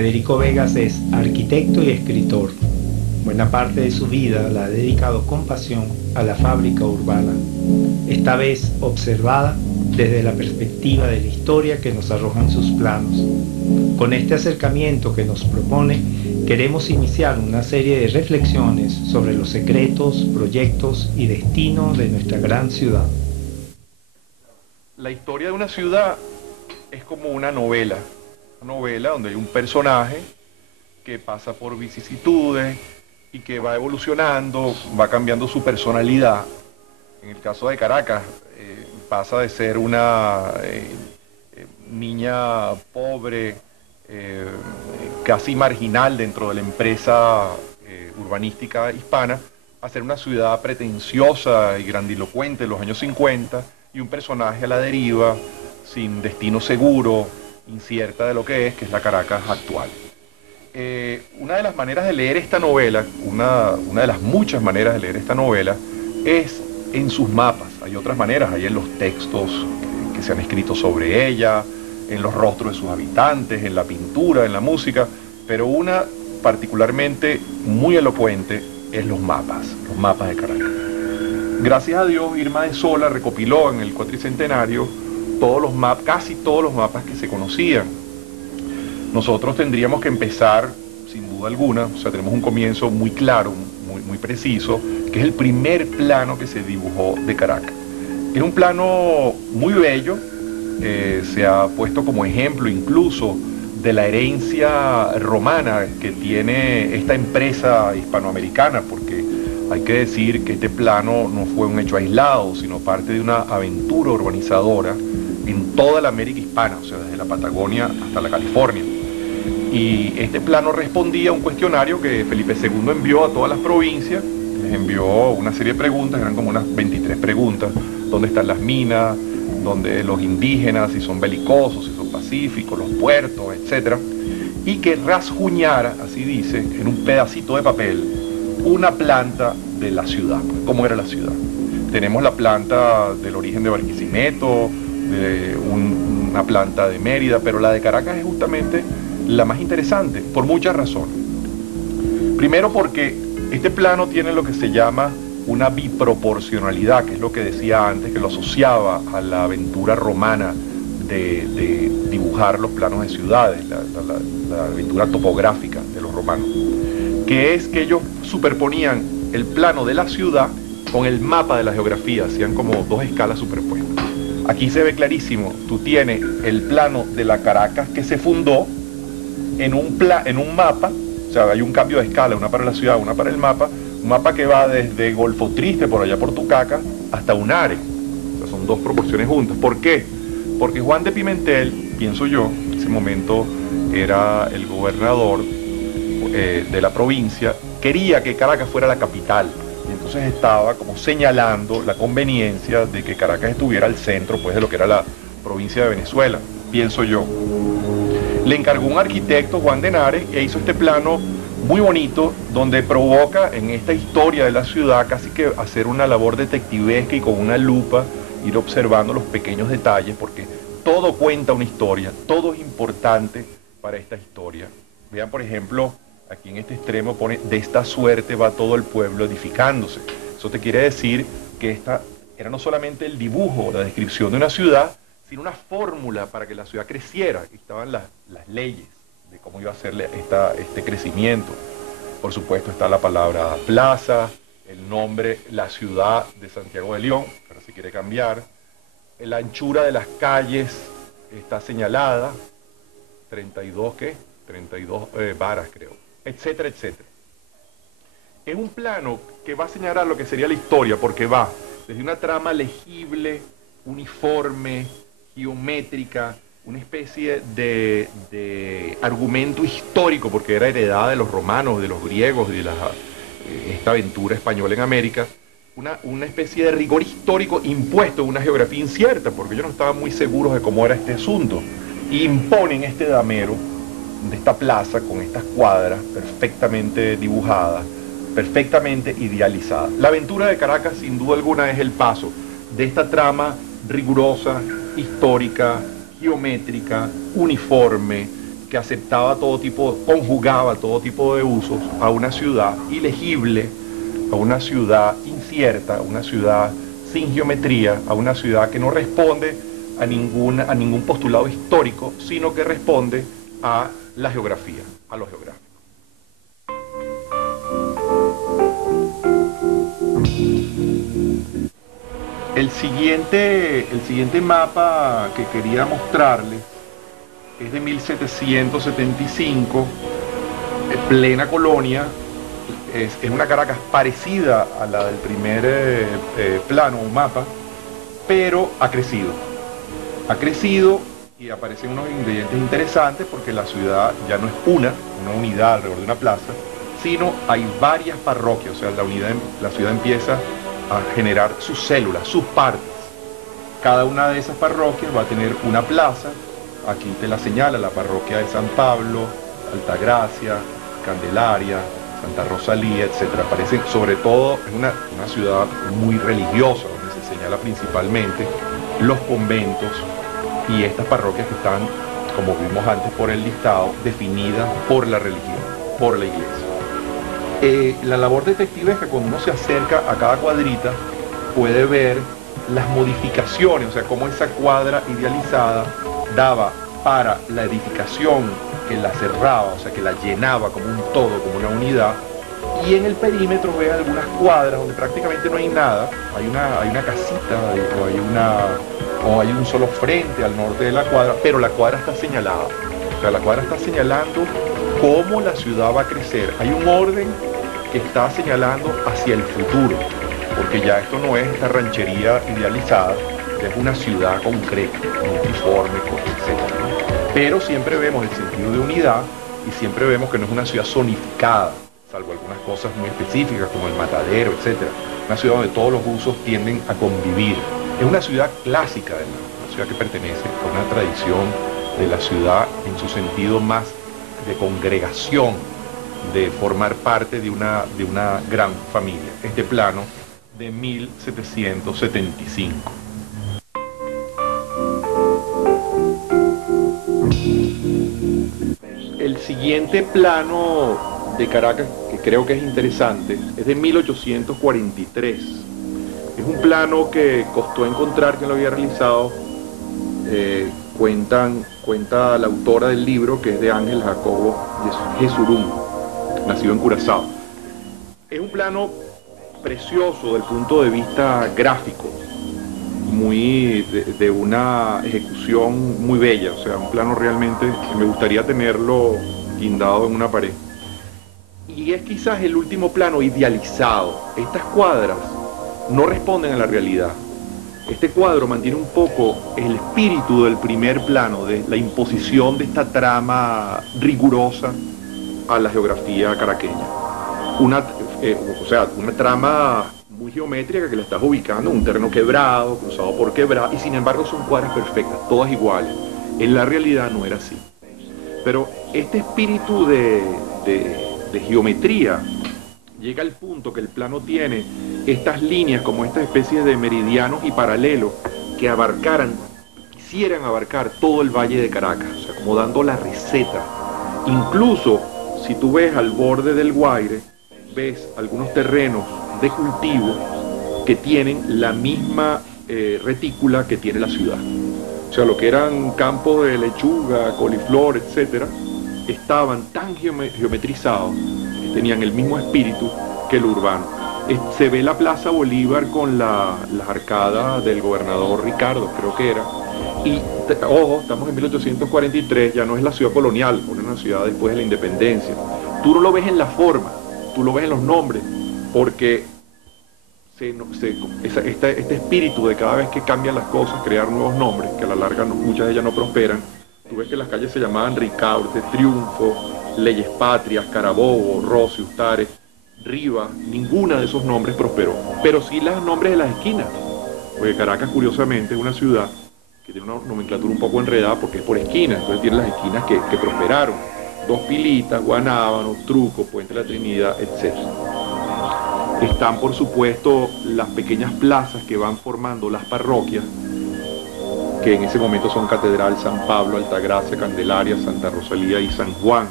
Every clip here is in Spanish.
Federico Vegas es arquitecto y escritor. Buena parte de su vida la ha dedicado con pasión a la fábrica urbana, esta vez observada desde la perspectiva de la historia que nos arrojan sus planos. Con este acercamiento que nos propone, queremos iniciar una serie de reflexiones sobre los secretos, proyectos y destino de nuestra gran ciudad. La historia de una ciudad es como una novela donde hay un personaje que pasa por vicisitudes y que va evolucionando, va cambiando su personalidad. En el caso de Caracas, pasa de ser una niña pobre, casi marginal dentro de la empresa urbanística hispana, a ser una ciudad pretenciosa y grandilocuente en los años 50, y un personaje a la deriva, sin destino seguro, incierta de lo que es la Caracas actual. Una de las maneras de leer esta novela, una de las muchas maneras de leer esta novela, es en sus mapas. Hay otras maneras, hay en los textos que se han escrito sobre ella, en los rostros de sus habitantes, en la pintura, en la música, pero una particularmente muy elocuente es los mapas de Caracas. Gracias a Dios, Irma de Sola recopiló en el cuatricentenario casi todos los mapas que se conocían. Nosotros tendríamos que empezar, sin duda alguna, o sea, tenemos un comienzo muy claro, muy preciso, que es el primer plano que se dibujó de Caracas. Es un plano muy bello, se ha puesto como ejemplo incluso de la herencia romana que tiene esta empresa hispanoamericana, porque hay que decir que este plano no fue un hecho aislado, sino parte de una aventura urbanizadora en toda la América hispana, o sea, desde la Patagonia hasta la California. Y este plano respondía a un cuestionario que Felipe II envió a todas las provincias, les envió una serie de preguntas, eran como unas 23 preguntas: ¿dónde están las minas? ¿Dónde los indígenas? Si son belicosos, si son pacíficos, los puertos, etc. Y que rasguñara, así dice, en un pedacito de papel, una planta de la ciudad. ¿Cómo era la ciudad? Tenemos la planta del origen de Barquisimeto, de una planta de Mérida, pero la de Caracas es justamente la más interesante, por muchas razones. Primero, porque este plano tiene lo que se llama una biproporcionalidad, que es lo que decía antes, que lo asociaba a la aventura romana de dibujar los planos de ciudades, la aventura topográfica de los romanos, que es que ellos superponían el plano de la ciudad con el mapa de la geografía, hacían como dos escalas superpuestas. Aquí se ve clarísimo, tú tienes el plano de la Caracas que se fundó en un mapa, o sea, hay un cambio de escala, una para la ciudad, una para el mapa, un mapa que va desde Golfo Triste, por allá por Tucacas, hasta Unare. O sea, son dos proporciones juntas. ¿Por qué? Porque Juan de Pimentel, pienso yo, en ese momento era el gobernador de la provincia, quería que Caracas fuera la capital. Y entonces estaba como señalando la conveniencia de que Caracas estuviera al centro, pues, de lo que era la provincia de Venezuela, pienso yo. Le encargó un arquitecto, Juan de Henares, e hizo este plano muy bonito, donde provoca en esta historia de la ciudad casi que hacer una labor detectivesca y con una lupa ir observando los pequeños detalles, porque todo cuenta una historia, todo es importante para esta historia. Vean, por ejemplo, aquí en este extremo pone: de esta suerte va todo el pueblo edificándose. Eso te quiere decir que esta era no solamente el dibujo, la descripción de una ciudad, sino una fórmula para que la ciudad creciera. Aquí estaban las leyes de cómo iba a ser este crecimiento. Por supuesto está la palabra plaza, el nombre, la ciudad de Santiago de León, pero si quiere cambiar. La anchura de las calles está señalada, 32 varas creo, etcétera, etcétera. Es un plano que va a señalar lo que sería la historia, porque va desde una trama legible, uniforme, geométrica, una especie de argumento histórico, porque era heredada de los romanos, de los griegos, de esta aventura española en América, una especie de rigor histórico impuesto en una geografía incierta, porque ellos no estaban muy seguros de cómo era este asunto, y imponen este damero de esta plaza con estas cuadras perfectamente dibujadas, perfectamente idealizadas. La aventura de Caracas, sin duda alguna, es el paso de esta trama rigurosa, histórica, geométrica, uniforme, que aceptaba todo tipo, conjugaba todo tipo de usos, a una ciudad ilegible, a una ciudad incierta, a una ciudad sin geometría, a una ciudad que no responde a ningún postulado histórico, sino que responde a la geografía, a lo geográfico. El siguiente mapa que quería mostrarles es de 1775, plena colonia. Es una Caracas parecida a la del primer plano o mapa, pero ha crecido. Ha crecido y aparecen unos ingredientes interesantes porque la ciudad ya no es una unidad alrededor de una plaza, sino hay varias parroquias. O sea, la ciudad empieza a generar sus células, sus partes. Cada una de esas parroquias va a tener una plaza. Aquí te la señala la parroquia de San Pablo, Altagracia, Candelaria, Santa Rosalía, etc. Aparecen, sobre todo, es una ciudad muy religiosa, donde se señala principalmente los conventos y estas parroquias que están, como vimos antes por el listado, definidas por la religión, por la iglesia. La labor detective es que cuando uno se acerca a cada cuadrita puede ver las modificaciones, o sea, cómo esa cuadra idealizada daba para la edificación que la cerraba, o sea, que la llenaba como un todo, como una unidad, y en el perímetro ve algunas cuadras donde prácticamente no hay nada, hay una casita, o hay un solo frente al norte de la cuadra, pero la cuadra está señalada, o sea, la cuadra está señalando cómo la ciudad va a crecer, hay un orden que está señalando hacia el futuro, porque ya esto no es esta ranchería idealizada, es una ciudad concreta, multiforme, etc. Pero siempre vemos el sentido de unidad y siempre vemos que no es una ciudad zonificada, salvo algunas cosas muy específicas como el matadero, etc. Una ciudad donde todos los usos tienden a convivir. Es una ciudad clásica, además, una ciudad que pertenece a una tradición de la ciudad en su sentido más de congregación, de formar parte de una gran familia. Este plano de 1775. El siguiente plano de Caracas, que creo que es interesante, es de 1843. Es un plano que costó encontrar quien lo había realizado. Cuenta la autora del libro, que es de Ángel Jacobo Jesurún, nacido en Curazao. Es un plano precioso desde el punto de vista gráfico, muy de una ejecución muy bella, o sea, un plano realmente que me gustaría tenerlo guindado en una pared. Y es quizás el último plano idealizado. Estas cuadras no responden a la realidad. Este cuadro mantiene un poco el espíritu del primer plano, de la imposición de esta trama rigurosa a la geografía caraqueña. Una trama muy geométrica que la estás ubicando en un terreno quebrado, cruzado por quebrada, y sin embargo son cuadras perfectas, todas iguales. En la realidad no era así. Pero este espíritu de geometría llega al punto que el plano tiene estas líneas como estas especies de meridianos y paralelos que quisieran abarcar todo el Valle de Caracas, o sea, como dando la receta. Incluso si tú ves al borde del Guaire, ves algunos terrenos de cultivo que tienen la misma retícula que tiene la ciudad. O sea, lo que eran campos de lechuga, coliflor, etc., estaban tan geometrizados que tenían el mismo espíritu que el urbano. Se ve la Plaza Bolívar con las arcadas del gobernador Ricardo, creo que era. Y, ojo, estamos en 1843, ya no es la ciudad colonial, es una ciudad después de la independencia. Tú no lo ves en la forma, tú lo ves en los nombres, porque este espíritu de cada vez que cambian las cosas, crear nuevos nombres, que a la larga muchas de ellas no prosperan. Tú ves que las calles se llamaban Ricaurte, Triunfo, Leyes Patrias, Carabobo, Rossi, Ustare, Rivas. Ninguna de esos nombres prosperó, pero sí los nombres de las esquinas, porque Caracas, curiosamente, es una ciudad que tiene una nomenclatura un poco enredada porque es por esquinas, entonces tiene las esquinas que prosperaron: Dos Pilitas, Guanábano, Truco, Puente de la Trinidad, etc. Están, por supuesto, las pequeñas plazas que van formando las parroquias, que en ese momento son Catedral, San Pablo, Altagracia, Candelaria, Santa Rosalía y San Juan.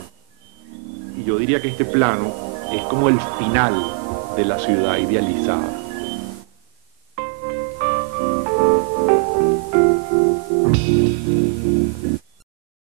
Y yo diría que este plano es como el final de la ciudad idealizada.